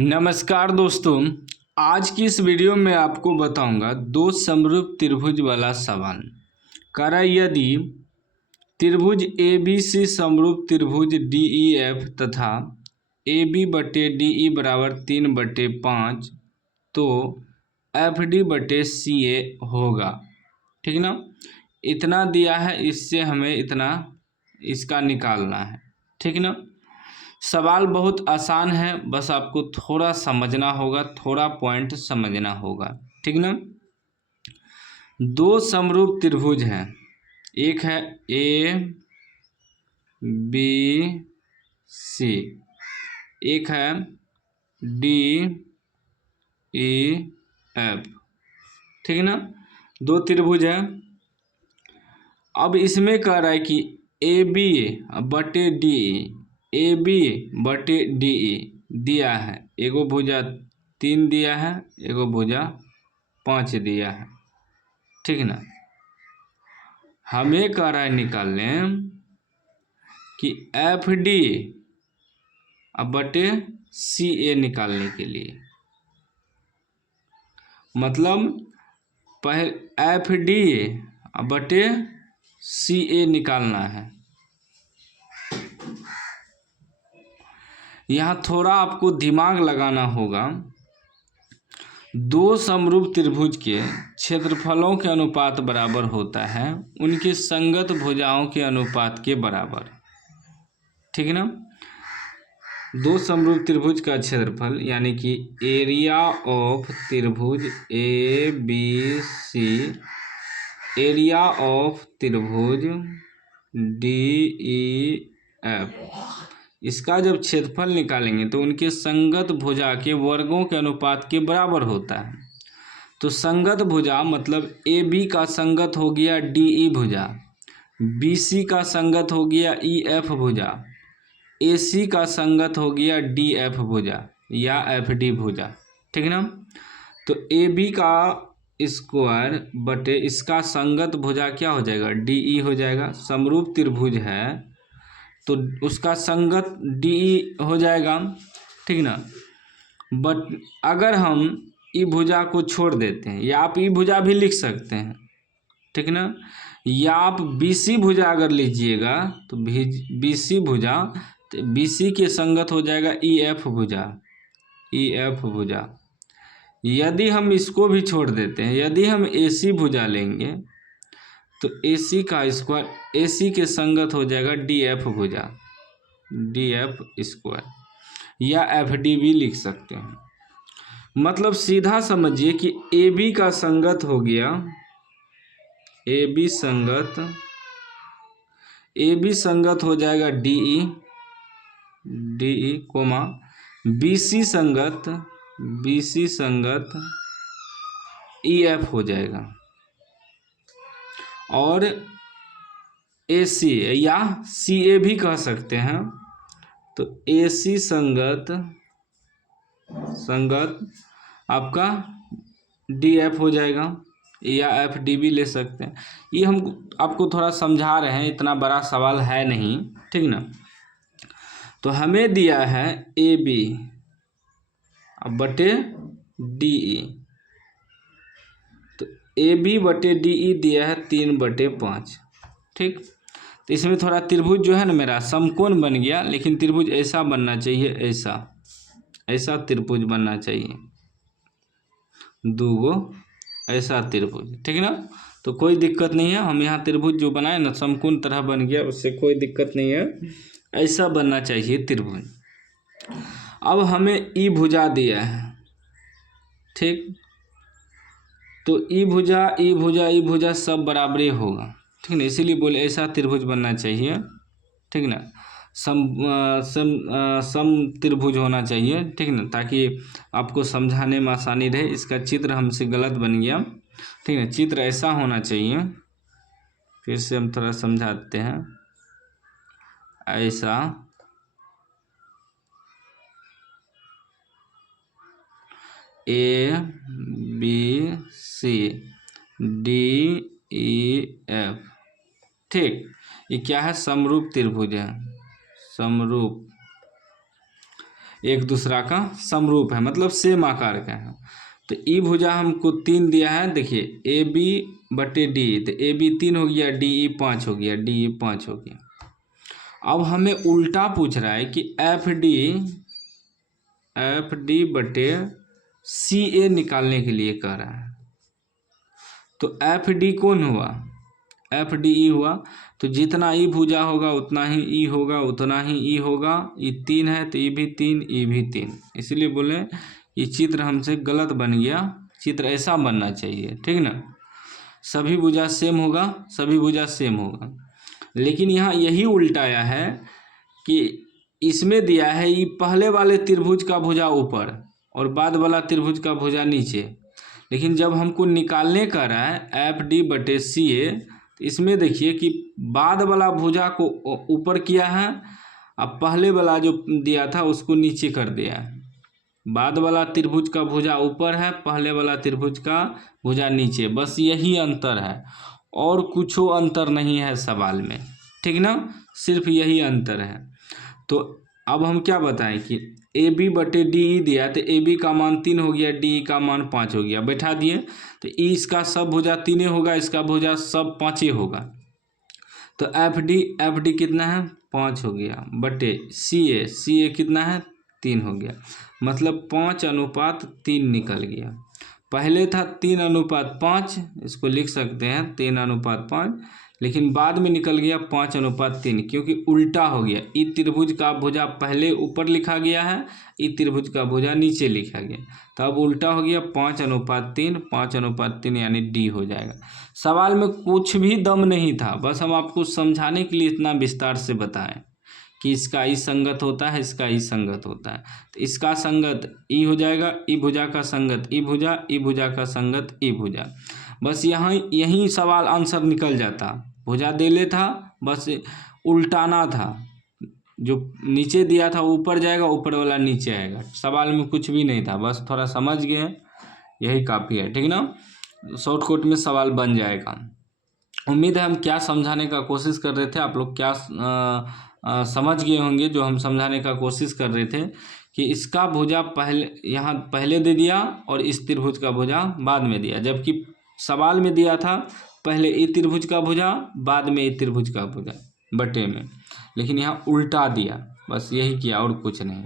नमस्कार दोस्तों, आज की इस वीडियो में आपको बताऊंगा दो समरूप त्रिभुज वाला सवाल। कह रहा है यदि त्रिभुज ए बी सी समरूप त्रिभुज डी ई एफ तथा ए बी बटे डी ई बराबर 3/5 तो एफ डी बटे सी ए होगा। ठीक ना, इतना दिया है, इससे हमें इतना इसका निकालना है। ठीक ना, सवाल बहुत आसान है, बस आपको थोड़ा समझना होगा, थोड़ा पॉइंट समझना होगा। ठीक ना, दो समरूप त्रिभुज हैं, एक है ए बी सी, एक है डी ई एफ। ठीक ना, दो त्रिभुज है। अब इसमें कह रहा है कि ए बी बटे डी ए बी बटे डी ई दिया है, एगो भुजा 3 दिया है, एगो भुजा 5 दिया है। ठीक ना, हमें कह रहा है निकालने कि एफ डी बटे सी ए निकालने के लिए, मतलब पहले एफ डी बटे सी ए निकालना है। यहाँ थोड़ा आपको दिमाग लगाना होगा। दो समरूप त्रिभुज के क्षेत्रफलों के अनुपात बराबर होता है उनके संगत भुजाओं के अनुपात के बराबर। ठीक है ना, दो समरूप त्रिभुज का क्षेत्रफल यानी कि एरिया ऑफ त्रिभुज A B C, area of त्रिभुज डी ई एफ, इसका जब क्षेत्रफल निकालेंगे तो उनके संगत भुजा के वर्गों के अनुपात के बराबर होता है। तो संगत भुजा मतलब ए बी का संगत हो गया डी ई भुजा, बी सी का संगत हो गया ई एफ भुजा, ए सी का संगत हो गया डी एफ भुजा या एफ डी भुजा। ठीक है ना, तो ए बी का स्क्वायर बटे इसका संगत भुजा क्या हो जाएगा, डी ई हो जाएगा। समरूप त्रिभुज है तो उसका संगत डी ई हो जाएगा। ठीक ना, बट अगर हम ई भुजा को छोड़ देते हैं, या आप ई भुजा भी लिख सकते हैं। ठीक ना, या आप बी सी भुजा अगर लीजिएगा तो बी सी भुजा, तो बी सी के संगत हो जाएगा ई एफ भुजा, ई एफ भुजा। यदि हम इसको भी छोड़ देते हैं, यदि हम ए सी भुजा लेंगे तो ए सी का स्क्वायर ए सी के संगत हो जाएगा डी एफ भुजा, डी एफ स्क्वायर, या एफ डी भी लिख सकते हैं। मतलब सीधा समझिए कि ए बी का संगत हो गया, ए बी संगत हो जाएगा D E comma, B C संगत ई एफ हो जाएगा, और ए सी या सी ए भी कह सकते हैं। तो ए सी संगत आपका डी एफ हो जाएगा, या एफ डी भी ले सकते हैं। ये हम आपको थोड़ा समझा रहे हैं, इतना बड़ा सवाल है नहीं। ठीक ना, तो हमें दिया है ए बी बटे डी ई, तो ए बी बटे डी ई दिया है 3/5। ठीक, तो इसमें थोड़ा त्रिभुज जो है ना मेरा समकोण बन गया, लेकिन त्रिभुज ऐसा बनना चाहिए, ऐसा त्रिभुज बनना चाहिए, दूगो ऐसा त्रिभुज। ठीक ना, तो कोई दिक्कत नहीं है, हम यहाँ त्रिभुज जो बनाए ना समकोण तरह बन गया, उससे कोई दिक्कत नहीं है, ऐसा बनना चाहिए त्रिभुज। अब हमें ई भुजा दिया है। ठीक, तो ई भुजा सब बराबरी होगा। ठीक ना, इसीलिए बोले ऐसा त्रिभुज बनना चाहिए। ठीक ना, सम त्रिभुज होना चाहिए। ठीक ना, ताकि आपको समझाने में आसानी रहे। इसका चित्र हमसे गलत बन गया। ठीक है, चित्र ऐसा होना चाहिए, फिर से हम थोड़ा समझाते हैं। ऐसा A B C D E F. ठीक, ये क्या है, समरूप त्रिभुज है, समरूप। एक दूसरा का समरूप है, मतलब सेम आकार का है। तो ई भुजा हमको 3 दिया है, देखिए ए बी बटे डी, तो ए बी 3 हो गया, डी ई 5 हो गया, डी ई 5 हो गया। अब हमें उल्टा पूछ रहा है कि एफ डी बटे सी ए निकालने के लिए कह रहा है। तो एफ डी कौन हुआ, एफ डी ई हुआ। तो जितना ई भुजा होगा उतना ही ई होगा, उतना ही ई होगा। ई 3 है तो ई भी 3, ई भी 3। इसलिए बोले ये चित्र हमसे गलत बन गया, चित्र ऐसा बनना चाहिए, ठीक ना। सभी भुजा सेम होगा, सभी भुजा सेम होगा। लेकिन यहाँ यही उल्टाया है कि इसमें दिया है ये पहले वाले त्रिभुज का भुजा ऊपर और बाद वाला त्रिभुज का भुजा नीचे। लेकिन जब हमको निकालने का रहा है एफ डी बटे सी ए, तो इसमें देखिए कि बाद वाला भुजा को ऊपर किया है, अब पहले वाला जो दिया था उसको नीचे कर दिया है। बाद वाला त्रिभुज का भुजा ऊपर है, पहले वाला त्रिभुज का भुजा नीचे, बस यही अंतर है और कुछ अंतर नहीं है सवाल में, ठीक ना, सिर्फ यही अंतर है। तो अब हम क्या बताएं कि ए बी बटे डी ई दिया, तो ए बी का मान 3 हो गया, डी ई का मान 5 हो गया, बैठा दिए। तो ई इसका सब भुजा 3 होगा, इसका भुजा सब 5 होगा। तो एफ डी कितना है 5 हो गया, बटे सी ए कितना है 3 हो गया, मतलब 5:3 निकल गया। पहले था 3:5, इसको लिख सकते हैं 3:5, लेकिन बाद में निकल गया 5:3, क्योंकि उल्टा हो गया। ई त्रिभुज का भुजा पहले ऊपर लिखा गया है, ई त्रिभुज का भुजा नीचे लिखा गया, तो अब उल्टा हो गया 5:3, 5:3 यानी डी हो जाएगा। सवाल में कुछ भी दम नहीं था, बस हम आपको समझाने के लिए इतना विस्तार से बताएं कि इसका ई संगत होता है, इसका ई संगत होता है। तो इसका संगत ई हो जाएगा, ई भुजा का संगत ई भुजा का संगत ई भुजा। बस यहाँ यही सवाल आंसर निकल जाता। भुजा दे ले था, बस उल्टाना था, जो नीचे दिया था ऊपर जाएगा, ऊपर वाला नीचे आएगा। सवाल में कुछ भी नहीं था, बस थोड़ा समझ गए, यही काफ़ी है, ठीक ना। शॉर्टकट में सवाल बन जाएगा। उम्मीद है हम क्या समझाने का कोशिश कर रहे थे, आप लोग क्या समझ गए होंगे। जो हम समझाने का कोशिश कर रहे थे कि इसका भुजा पहले दे दिया और इस त्रिभुज का भुजा बाद में दिया, जबकि सवाल में दिया था पहले ए त्रिभुज का भुजा बाद में ए त्रिभुज का भुजा बटे में, लेकिन यहाँ उल्टा दिया, बस यही किया और कुछ नहीं।